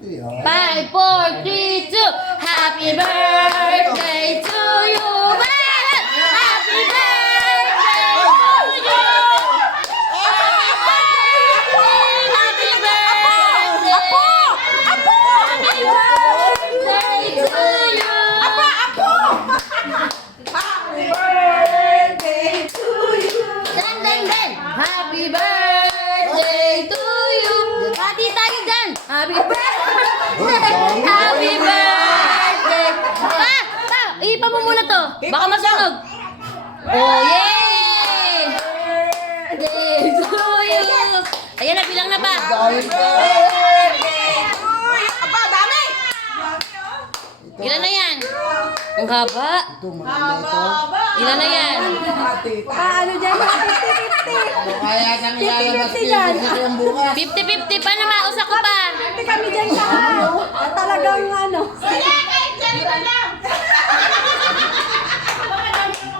5, 4, 3, 2. Happy birthday to you. Happy birthday to you. Happy birthday. Happy birthday to you. Dan, dan, dan. Happy birthday to you. Hati tayo dyan. Happy birthday. Happy birthday. Ipa mo muna to. Baka masunog. Oh, yay! Birthday to you. Ayan na, bilang na pa. Aba, dami! Ilan na yan? Ang haba. Ilan na yan? Ano dyan? 50-50. 50-50 pa na mausa ko pa. Hindi kami dyan lahat. At talagang ano.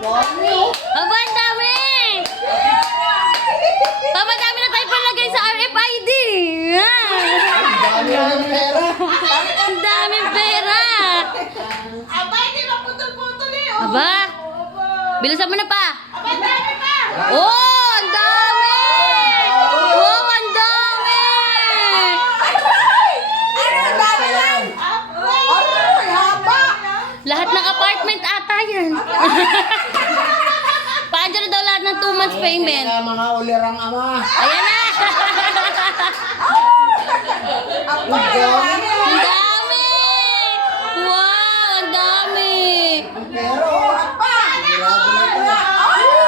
Aba, ang dami! Madami na tayo palagay sa RFID. Ang daming pera. Aba, hindi maputol-putol eh. Aba, bilisan mo na pa. Aba, dami pa! Oh, ang dami! Wow, ang dami! Lahat ng apartment ata yan. Paano na daw lahat ng 2 months payment? Mga ulirang ama. Ayan na! Ang dami! Wow, ang dami! Pero,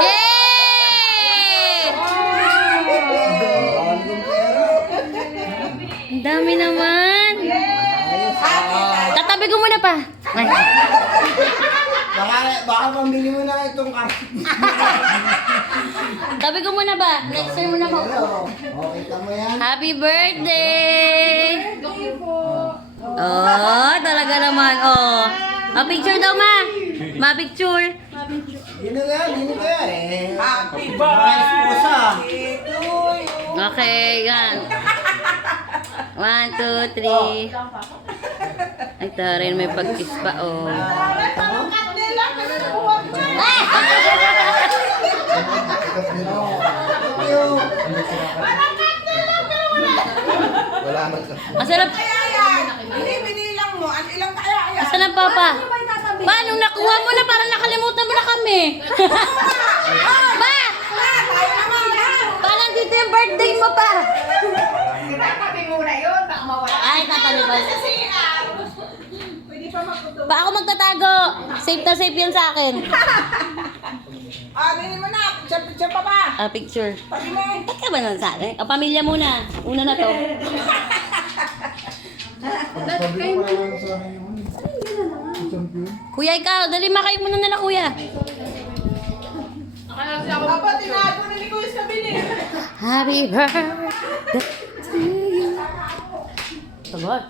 Yay! Ang dami naman! Tatabi ko muna pa. Ay. baka pambili mo na itong kahit. Tabi ko muna ba? Next time muna ako. Okay ka mo yan? Happy birthday! Oh, talaga naman. Oh. Picture daw, ma. Ma-picture. Dino ka eh. Happy birthday to you. Okay, yan. 1, 2, 3. Ay, tarin, may pag-kiss pa, oh. Wala na. Masarap. Kaya yan. Binilang mo. At ilang kaya yan? Asan ang papa? Paano nakuha mo na? Parang nakalimutan mo na kami. Ba! Tayo naman yan. Parang dito yung birthday mo pa. Tatabi muna yun. Baka mawala. Ay, tatabi ba? Sa CR. Pwede pa magtutuwa. Pa ako magtatago. Safe na safe yan sa akin. Dinin mo na. Picture pa ba? Picture. Pati mo. Ba't ka ba na sa akin? Pamilya muna. Una na to. Kuya, ikaw. Dali makain muna na lang, kuya. Papa, tinago na ni Kuya sa bini. Happy birthday to you. Sagot.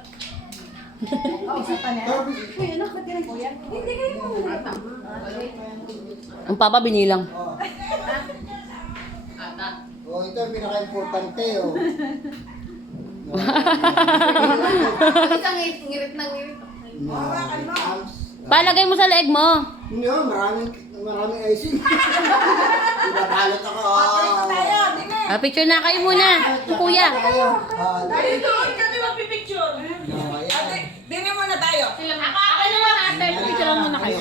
Ang papa binilang. Oh, ito yung pinaka-importante oh. Isang ngirit ng ngirit. Palagay mo sa leeg mo. Hindi oh, maraming icing. Pinabalot ako. Tayo, dine. Picture na kayo muna. Kuya. Tayo doon kami magpipicture. Dine muna tayo. Ako naman ate. Picture muna kayo.